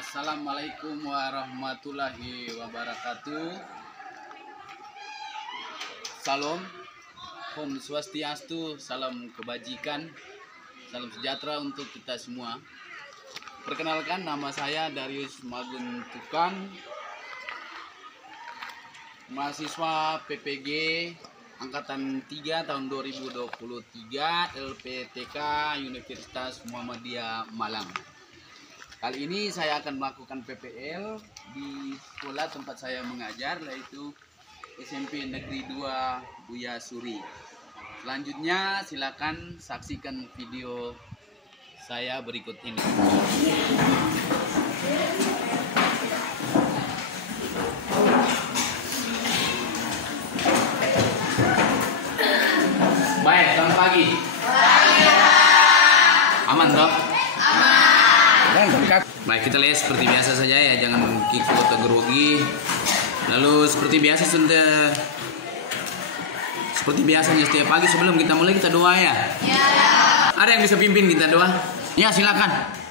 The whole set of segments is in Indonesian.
Assalamualaikum warahmatullahi wabarakatuh. Salam, Om Swastiastu, salam kebajikan, salam sejahtera untuk kita semua. Perkenalkan, nama saya Darius Magun Tukang, mahasiswa PPG Angkatan 3 tahun 2023 LPTK Universitas Muhammadiyah Malang. Kali ini saya akan melakukan PPL di sekolah tempat saya mengajar, yaitu SMP Negeri 2 Buya Suri. Selanjutnya silakan saksikan video saya berikut ini. Baik, selamat pagi. Aman toh? Baik, kita lihat seperti biasa saja ya, jangan kikuk atau grogi. Lalu seperti biasanya setiap pagi sebelum kita mulai kita doa ya. Ada yang bisa pimpin kita doa? Ya, silakan.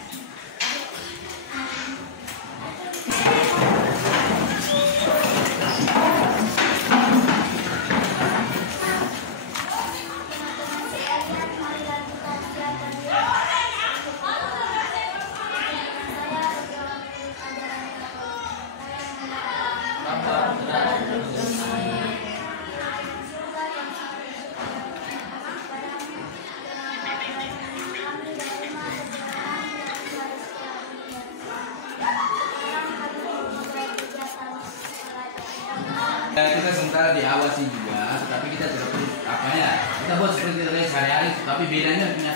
Kita sementara diawasi juga, tapi kita tidak kita buat seperti itu sehari-hari, tapi bedanya punya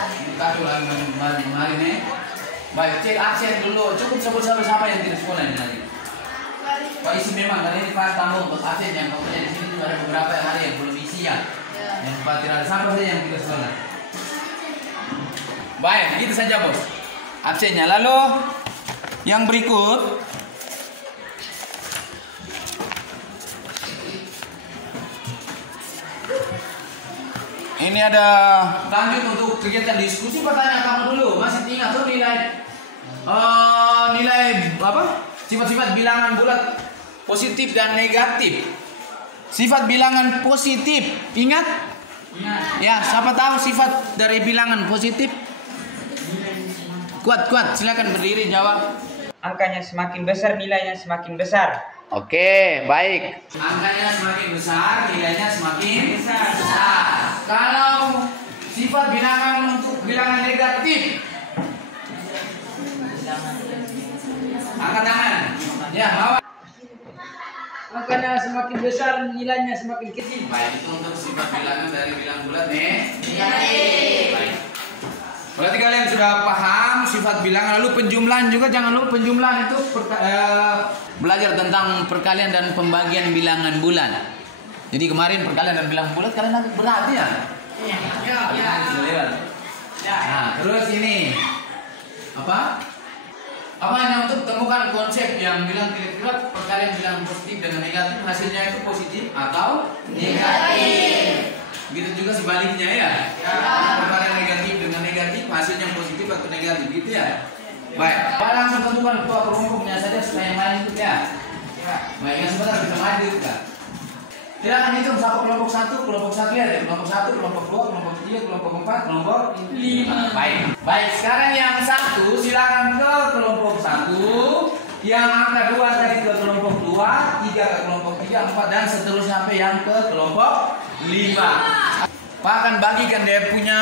kita tuh lagi kemarin nih. Baik, cek absen dulu, cukup sebut siapa yang tidak sekolah ini nanti. Pak isi memang hari ini Pak tambah untuk absen yang pokoknya di sini juga ada beberapa hari yang belum isi ya. Yang Pak tidak ada siapa saja yang tidak sekolah. Baik, begitu saja bos absennya. Lalu yang berikut, ini ada lanjut untuk kegiatan diskusi. Pertanyaan kamu dulu, masih ingat tuh nilai apa? Sifat-sifat bilangan bulat positif dan negatif. Sifat bilangan positif, ingat? Ya, siapa tahu sifat dari bilangan positif? Kuat, silakan berdiri jawab. Angkanya semakin besar, nilainya semakin besar. Oke, baik. Angkanya semakin besar, nilainya semakin besar. Kalau sifat bilangan untuk bilangan negatif, angkat tangan. Ya, bawa. Angkanya semakin besar, nilainya semakin kecil. Baik, itu untuk sifat bilangan dari bilangan bulat negatif. Baik. Berarti kalian sudah paham sifat bilangan. Lalu penjumlahan juga, jangan lupa penjumlahan itu belajar tentang perkalian dan pembagian bilangan bulat. Jadi kemarin perkalian dan bilangan bulat kalian agak berat ya? Iya. Nah, terus ini apa? Hanya untuk temukan konsep yang bilang kira-kira perkalian bilangan positif dengan negatif hasilnya itu positif atau negatif. Begitu juga sebaliknya ya. Perkalian negatif dengan negatif hasilnya positif atau negatif gitu ya. Baik, langsung tentukan ketua kelompoknya saja supaya yang lain ikut ya. Baik, yang sebentar kita maju kan. Silakan hitung kelompok 1 ya, kelompok 1, kelompok 2, kelompok 3, kelompok 4, kelompok 5. Baik, sekarang yang 1 silakan ke kelompok 1, yang angka 2 tadi ke kelompok 2, 3 ke kelompok 3, 4 dan seterusnya sampai yang ke kelompok 5. Pak akan bagikan dia punya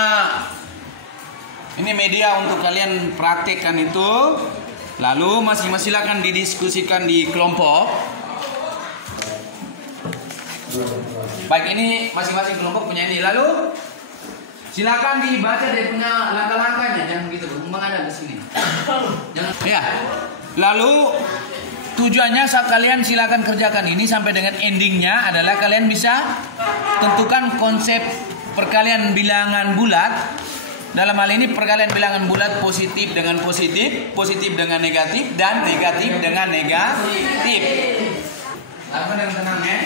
ini media untuk kalian praktekkan itu. Lalu masing-masing silakan didiskusikan di kelompok. Baik, ini masing-masing kelompok punya ini. Lalu silakan dibaca dia punya langkah-langkahnya, jangan gitu, ada di sini. Jangan. Ya. Lalu tujuannya kalian silakan kerjakan ini sampai dengan endingnya adalah kalian bisa tentukan konsep perkalian bilangan bulat. Dalam hal ini perkalian bilangan bulat positif dengan positif, positif dengan negatif, dan negatif dengan negatif. Apa dengan tenang ya?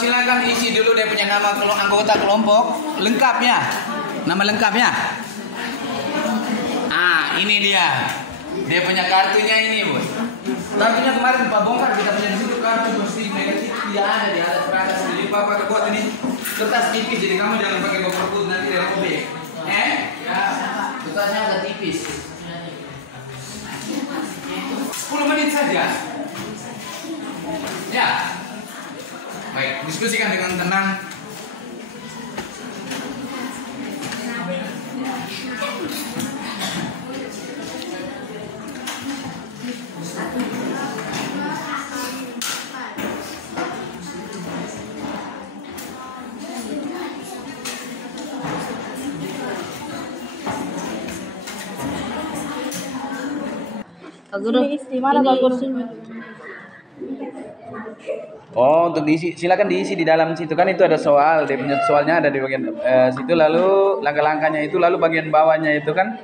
Silakan isi isi dulu dia punya nama anggota kelompok lengkapnya. Nama lengkapnya. Ah, ini dia. Dia punya kartunya ini, Bos. Kartunya kemarin Pak bongkar kita punya di situ kartu positif negatif tidak ada di atas perangkat. Jadi Papa buat ini kertas tipis, jadi kamu jangan pakai bongkar put nanti dia robek. Kertasnya agak tipis. 10 menit saja. Ya. Baik, diskusikan dengan tenang. Di mana Pak Guru? Oh, untuk diisi, silakan diisi di dalam situ kan itu ada soal, dia punya soalnya ada di bagian situ, lalu langkah-langkahnya itu, lalu bagian bawahnya itu kan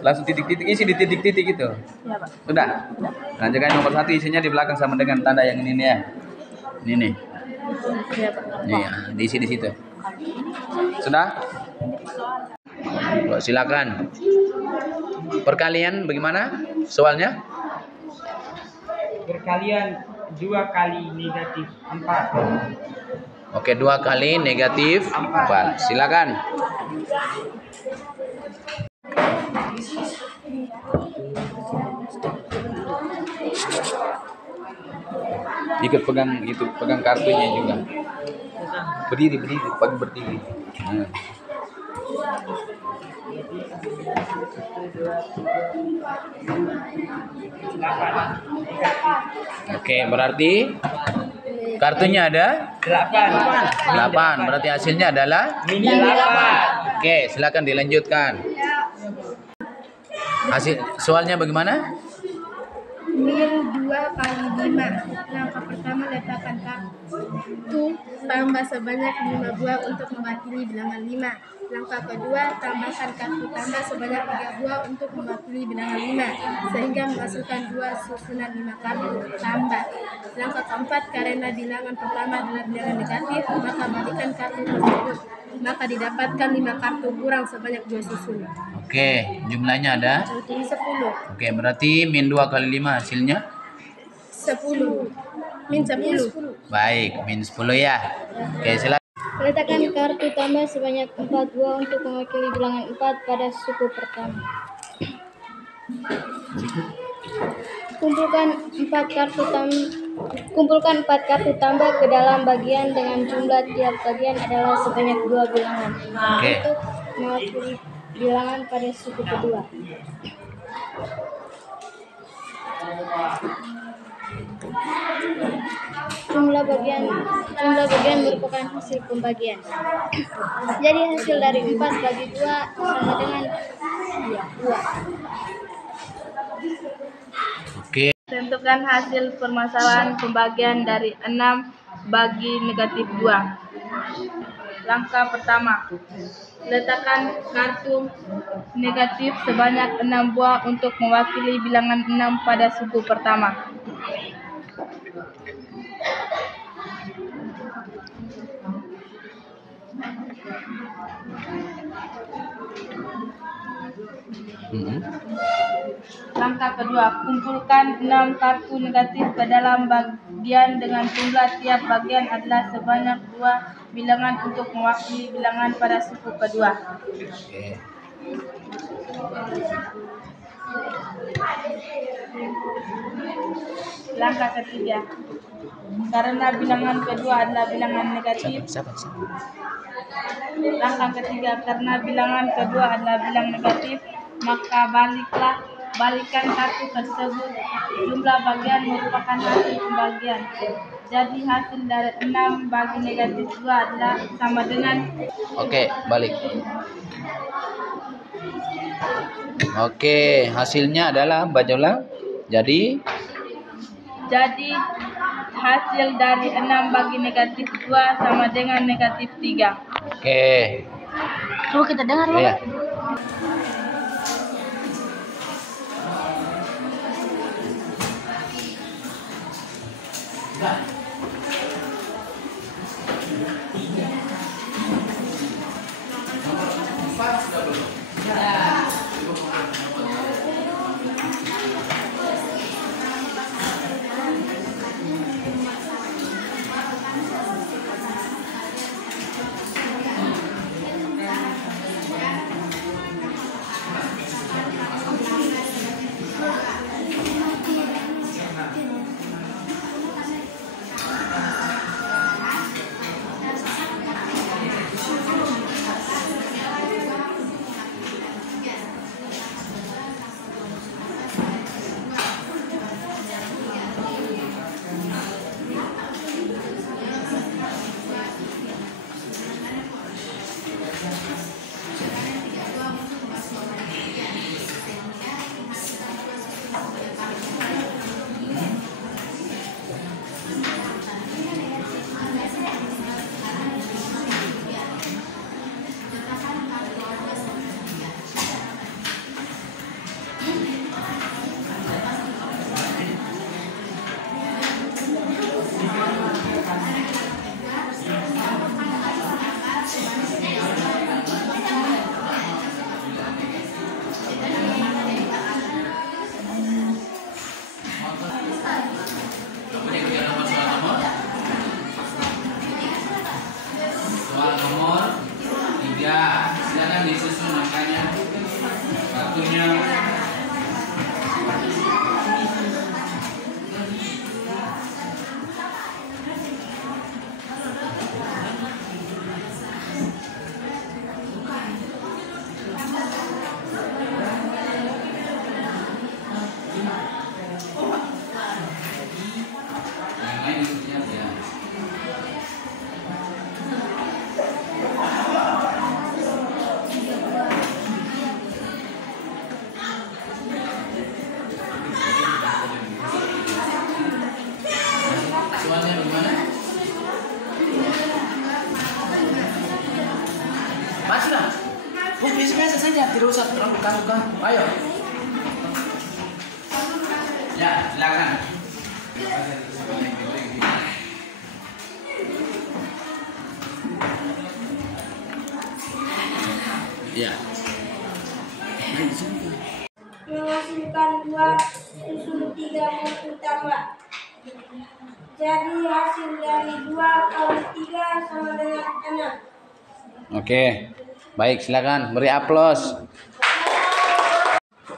langsung titik-titik, isi di titik-titik itu. Ya, Pak. Sudah. Nah, jangan nomor 1 isinya di belakang sama dengan tanda yang ini nih ya. Ini nih. Ya, Pak. Nih, ya, diisi di situ. Sudah? Silakan. Perkalian bagaimana soalnya? Perkalian 2 kali negatif 4. Oke, 2 kali negatif 4. Silakan. Ikut pegang itu, pegang kartunya juga. Berdiri, berdiri. Nah. Oke, berarti kartunya ada 8. Berarti hasilnya adalah 8. Oke, silakan dilanjutkan. Hasil soalnya bagaimana? Min 2 kali 5. Langkah pertama letakkan kartu tambah sebanyak 5 buah untuk mewakili bilangan 5. Langkah kedua, tambahkan kartu tambah sebanyak 3 buah untuk mewakili bilangan 5, sehingga menghasilkan 2 susunan 5 kartu tambah. Langkah keempat, karena bilangan pertama adalah bilangan negatif, maka balikan kartu tersebut. Maka didapatkan 5 kartu kurang sebanyak 2 susunan. Oke, jumlahnya ada? Jadi 10. Oke, berarti min 2 kali 5 hasilnya? 10. Min 10. Baik, min 10 ya. Oke, silakan. Letakkan kartu tambah sebanyak 4 buah untuk mewakili bilangan 4 pada suku pertama. Kumpulkan 4 kartu tambah ke dalam bagian dengan jumlah tiap bagian adalah sebanyak 2 bilangan. Oke. Untuk mewakili bilangan pada suku kedua. Jumlah bagian merupakan hasil pembagian. Jadi hasil dari 4 bagi 2 sama dengan 2. Oke. Tentukan hasil permasalahan pembagian dari 6 bagi negatif 2. Langkah pertama, letakkan kartu negatif sebanyak 6 buah untuk mewakili bilangan 6 pada suku pertama. Langkah kedua, kumpulkan 6 kartu negatif ke dalam bagian dengan jumlah tiap bagian adalah sebanyak 2 bilangan untuk mewakili bilangan pada suku kedua. Oke. Langkah ketiga, karena bilangan kedua adalah bilangan negatif. Langkah ketiga, karena bilangan kedua adalah bilangan negatif, maka balikan kartu tersebut. Jumlah bagian merupakan hasil pembagian. Jadi hasil dari 6 bagi negatif 2 adalah sama dengan. Oke, balik. Oke, hasilnya adalah baca ulang. Jadi hasil dari 6 bagi negatif 2 sama dengan negatif 3. oke. Coba kita dengar Ya. tidak usah bukan. Ayo. Ya, silakan. Ya. Menghasilkan 2 susun 3 mutu tambah. Jadi hasil dari 2 kali 3 sama dengan 6. Oke. Baik, silakan beri aplaus.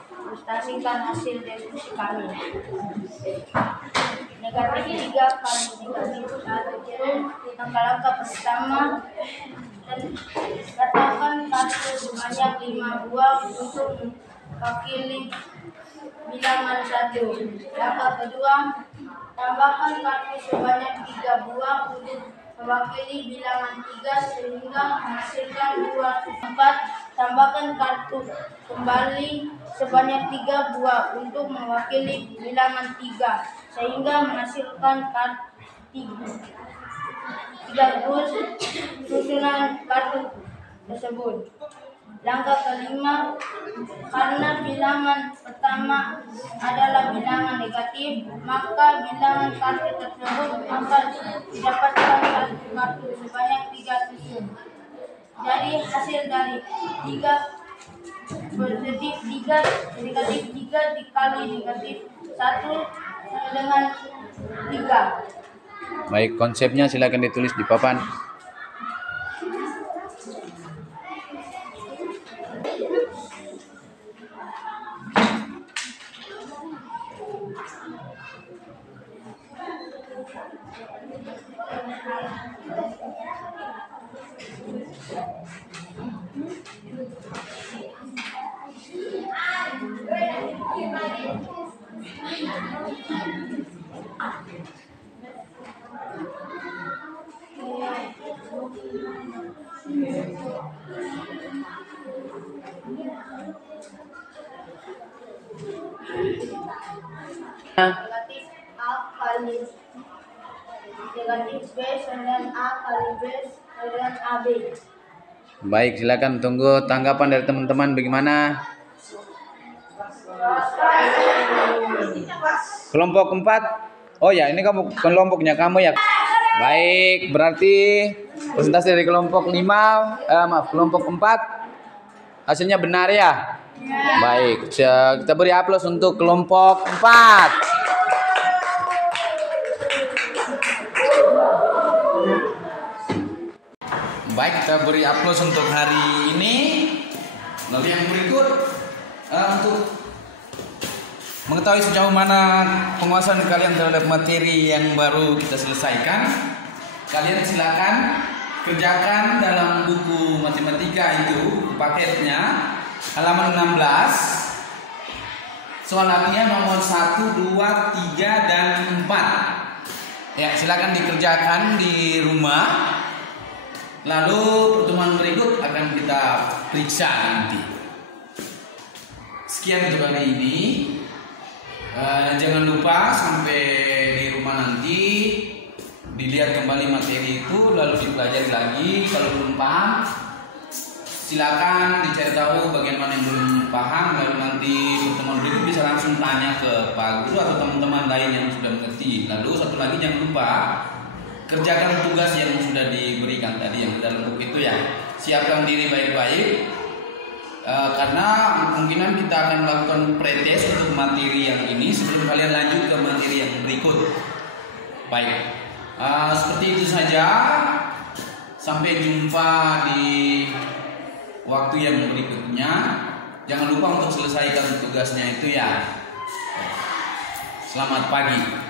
Ilustrasikan hasil deduksi kami. Negatif 3 kali negatif 1. Langkah-langkah pertama, letakkan kartu sebanyak 5 buah untuk mewakili bilangan 1. Langkah kedua, tambahkan kartu sebanyak 3 buah untuk mewakili bilangan 3 sehingga menghasilkan 4. Tambahkan kartu kembali sebanyak 3 buah untuk mewakili bilangan 3 sehingga menghasilkan kartu 3 susunan kartu tersebut. Langkah kelima, karena bilangan pertama adalah bilangan negatif, maka bilangan kartu tersebut akan didapatkan kartu sebanyak 3 susun. Jadi hasil dari 3 positif 3 negatif 3 dikali negatif 1 sama dengan 3. Baik, konsepnya silakan ditulis di papan. Negatif A kali negatif B sama dengan A kali B sama dengan AB. Baik, silakan tunggu tanggapan dari teman-teman bagaimana? Kelompok 4. Oh ya, ini kamu kelompoknya kamu ya. Baik, berarti presentasi dari kelompok 5, kelompok 4 hasilnya benar ya? Baik, kita beri aplaus untuk kelompok 4. Baik, kita beri aplaus untuk hari ini. Lalu yang berikut, untuk mengetahui sejauh mana penguasaan kalian terhadap materi yang baru kita selesaikan, kalian silakan kerjakan dalam buku matematika itu paketnya halaman 16. Soal latihan nomor 1, 2, 3, dan 4. Ya, silakan dikerjakan di rumah. Lalu pertemuan berikut akan kita periksa nanti. Sekian untuk hari ini. Jangan lupa sampai di rumah nanti dilihat kembali materi itu, lalu dipelajari lagi. Kalau belum paham, silakan dicari tahu bagian mana yang belum paham, lalu nanti pertemuan berikut bisa langsung tanya ke Pak Guru atau teman-teman lain yang sudah mengerti. Lalu satu lagi, jangan lupa kerjakan tugas yang sudah diberikan tadi yang dalam buku itu ya. Siapkan diri baik-baik, karena kemungkinan kita akan melakukan pretest untuk materi yang ini sebelum kalian lanjut ke materi yang berikut. Baik, seperti itu saja. Sampai jumpa di waktu yang berikutnya. Jangan lupa untuk selesaikan tugasnya itu ya. Selamat pagi.